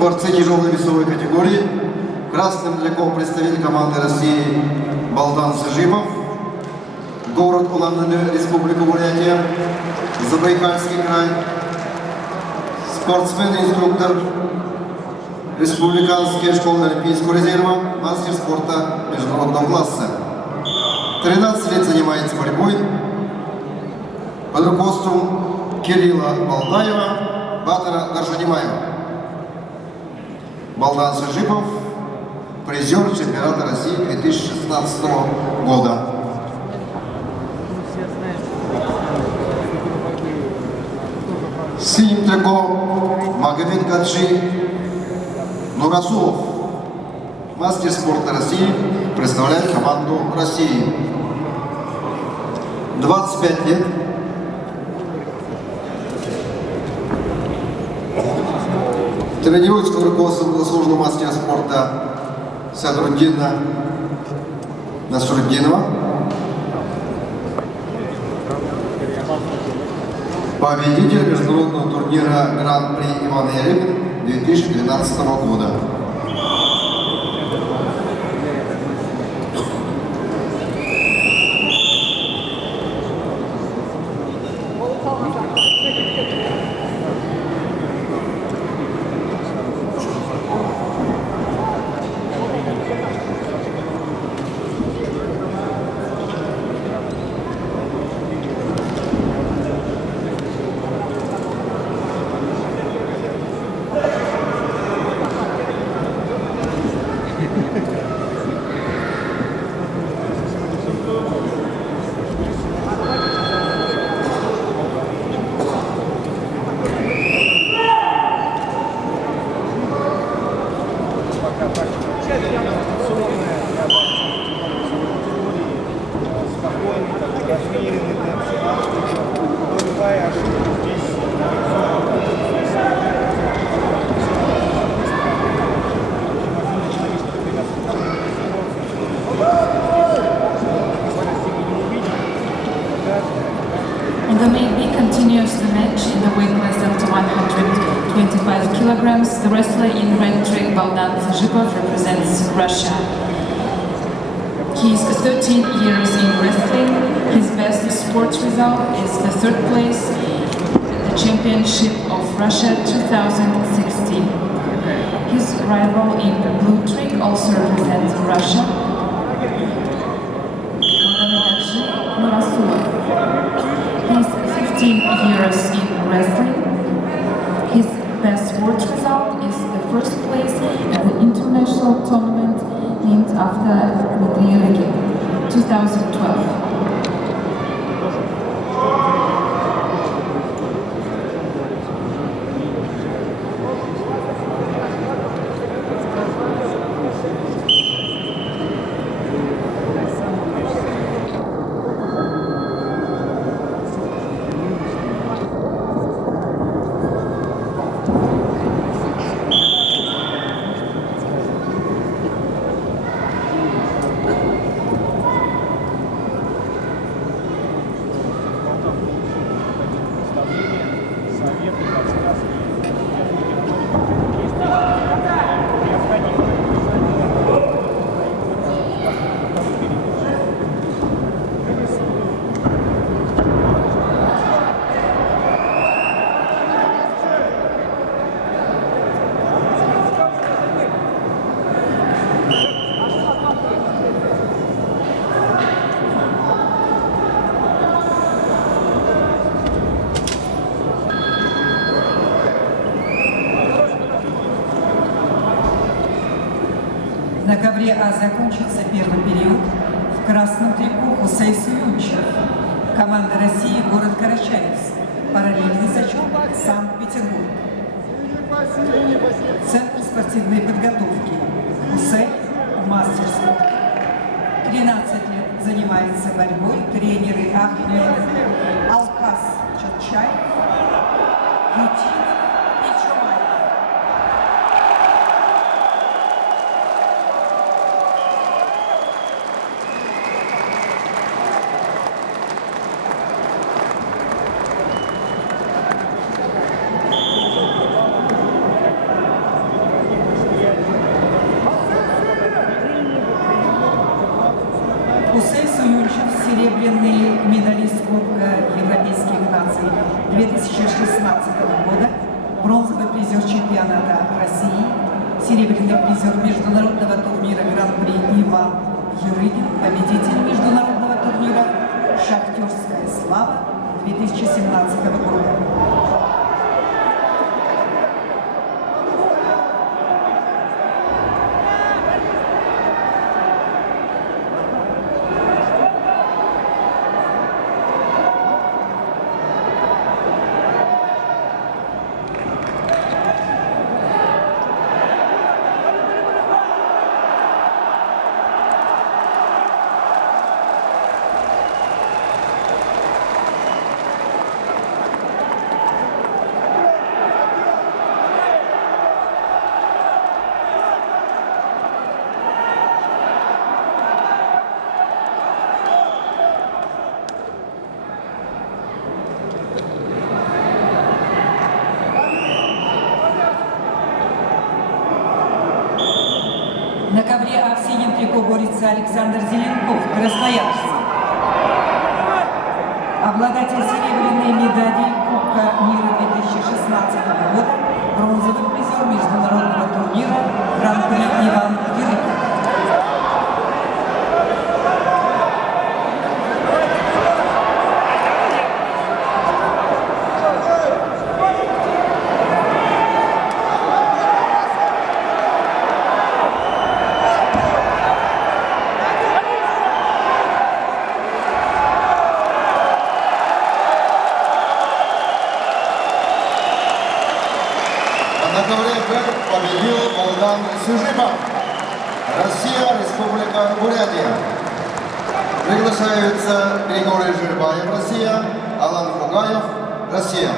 борцы тяжелой весовой категории. Красным далеко представитель команды России Балдан Сажипов, город Улан-Удэ, Республика Бурятия, Забайкальский край. Спортсмен и инструктор Республиканской школы Олимпийского резерва, мастер спорта международного класса. 13 лет занимается борьбой под руководством Кирилла Балдаева, Батыра Даржанимаева. Балдан Сажипов, призер чемпионата России 2016 года. Синим трико Магомед Гаджи Нурасулов, мастер спорта России, представляет команду России. 25 лет. Тренируется под руководством заслуженного мастера спорта Садруддина Насруддинова. Победитель международного турнира Гран-при Ивана Ярыгина 2012 года. The main B continues the match in the weight class up to 125 kilograms. The wrestler in red trig Baldan Sazhipov represents Russia. He is 13 years in wrestling. His best sports result is the third place at the Championship of Russia 2016. His rival in blue trig also represents Russia. He's 15 years in wrestling. His best sports result is the first place at the international tournament named after Dmitry Yarygin, 2012. На ковре А закончился первый период. В красном трико Хусей Суюнчев. Команда России, город Карачаевск. Параллельный зачет Санкт-Петербург. Центр спортивной подготовки. Хусей, мастер спорта. 13 лет занимается борьбой. Тренеры Ахмед Алкас Чатчаев, Ютинов и Чумаев. 2016 года, бронзовый призер чемпионата России, серебряный призер международного турнира Гран-при Иван Юрыгин, победитель международного турнира «Шахтерская слава» 2017 года. На ковре А в синем трико борется Александр Зеленков, красноярец. Обладатель серебряной медали Кубка мира 2016 года, бронзовый призер международного турнира Гран-при Иван Юрыгин. На ковре Б победил Балдан Сюжипов. Россия, Республика Бурятия. Приглашаются Григорий Жирбаев, Россия, Алан Хугаев, Россия.